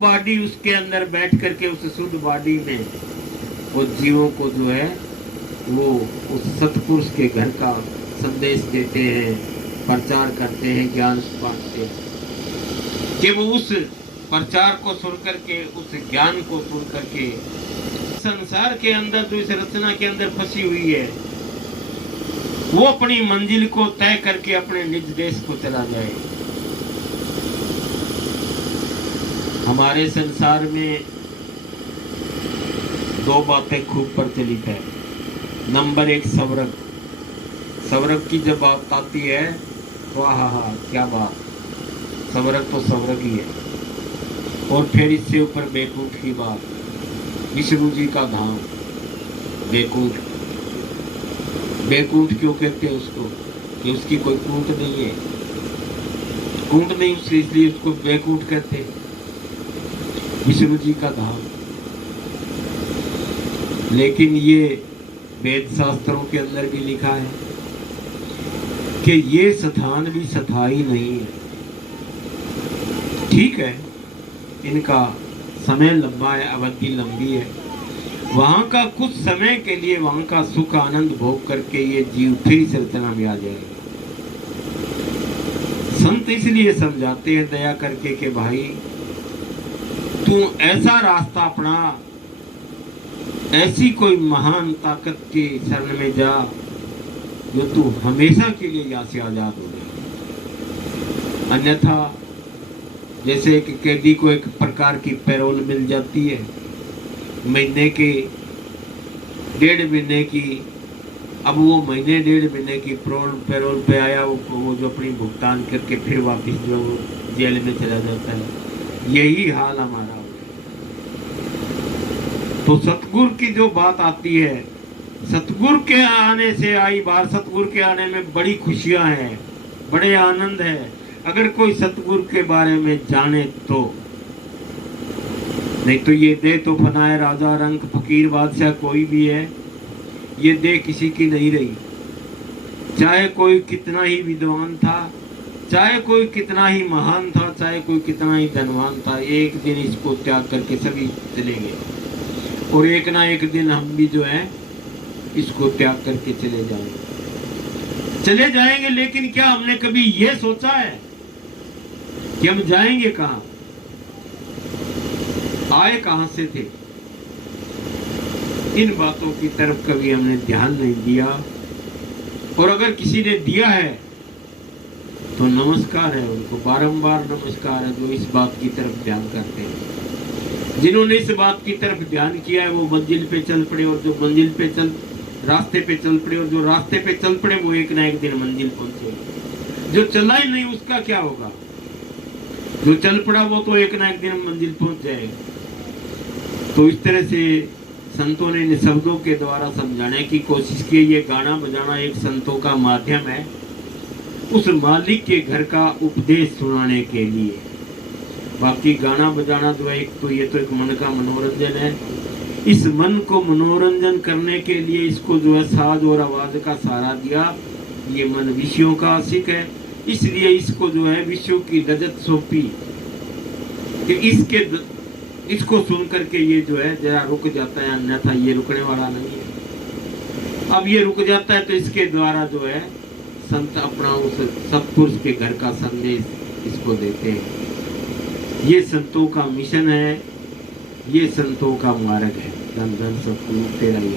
Body उसके अंदर बैठ करके उस शुद्ध बॉडी में वो जीवों को जो है वो उस सतपुरुष के घर का संदेश देते हैं, प्रचार करते हैं, ज्ञान बांटते हैं कि वो उस प्रचार को सुन करके, उस ज्ञान को सुन करके संसार के अंदर जो इस रचना के अंदर फंसी हुई है वो अपनी मंजिल को तय करके अपने निज देश को चला जाए। हमारे संसार में दो बातें खूब प्रचलित है। नंबर एक सवरक। सवरक की जब बात आती है तो हा क्या बात, सवरक तो सवरक ही है। और फिर इससे ऊपर बैकुंठ की बात, विष्णु जी का धाम बैकुंठ। बैकुंठ क्यों कहते हैं उसको कि उसकी कोई कूंट नहीं है, कूंट नहीं इसलिए उसको बैकुंठ कहते हैं, विष्णु जी का धाम। लेकिन ये वेद शास्त्रों के अंदर भी लिखा है कि ये स्थान भी स्थायी नहीं है। ठीक है, इनका समय लंबा है, अवधि लंबी है, वहां का कुछ समय के लिए वहां का सुख आनंद भोग करके ये जीव फिर इस रचना में आ जाएगा। संत इसलिए समझाते हैं दया करके कि भाई तू ऐसा रास्ता अपना, ऐसी कोई महान ताकत के शरण में जा जो तू हमेशा के लिए यहाँ से आजाद हो जाए। अन्यथा जैसे एक कैदी को एक प्रकार की पैरोल मिल जाती है, महीने के 1.5 महीने की, अब वो महीने 1.5 महीने की पैरोल पे आया, वो जो अपनी भुगतान करके फिर वापस जो जेल में चला जाता है। यही हाल हमारा हो गया। तो सतगुरु की जो बात आती है, सतगुरु के आने से आई बात, सतगुरु के आने में बड़ी खुशियां हैं, बड़े आनंद है। अगर कोई सतगुरु के बारे में जाने तो, नहीं तो ये दे तो फनाए राजा रंग फकीर बादशाह कोई भी है, ये दे किसी की नहीं रही। चाहे कोई कितना ही विद्वान था, चाहे कोई कितना ही महान था, चाहे कोई कितना ही धनवान था, एक दिन इसको त्याग करके सभी चलेंगे। और एक ना एक दिन हम भी जो है इसको त्याग करके चले जाएंगे। लेकिन क्या हमने कभी ये सोचा है कि हम जाएंगे कहां, आए कहां से थे? इन बातों की तरफ कभी हमने ध्यान नहीं दिया। और अगर किसी ने दिया है तो नमस्कार है उनको, बारंबार नमस्कार है जो इस बात की तरफ ध्यान करते हैं। जिन्होंने इस बात की तरफ ध्यान किया है वो मंजिल पे चल पड़े, और जो मंजिल पे रास्ते पे चल पड़े, और जो रास्ते पे चल पड़े वो एक ना एक दिन मंजिल पहुंचे। जो चला ही नहीं उसका क्या होगा? जो चल पड़ा वो तो एक ना एक दिन मंजिल पहुंच जाएगा। तो इस तरह से संतों ने इन शब्दों के द्वारा समझाने की कोशिश की। ये गाना बजाना एक संतों का माध्यम है उस मालिक के घर का उपदेश सुनाने के लिए। बाकी गाना बजाना जो है, एक तो ये तो एक मन का मनोरंजन है। इस मन को मनोरंजन करने के लिए इसको जो है साज और आवाज का सहारा दिया। ये मन विषयों का आशिक है, इसलिए इसको जो है विषयों की रजत सौंपी कि इसको सुन करके ये जो है जरा रुक जाता है, अन्यथा ये रुकने वाला नहीं है। अब ये रुक जाता है तो इसके द्वारा जो है संत अपना उस सतपुरुष के घर का संदेश इसको देते हैं। ये संतों का मिशन है, ये संतों का मार्ग है। धन धन सतगुरु तेरा ही।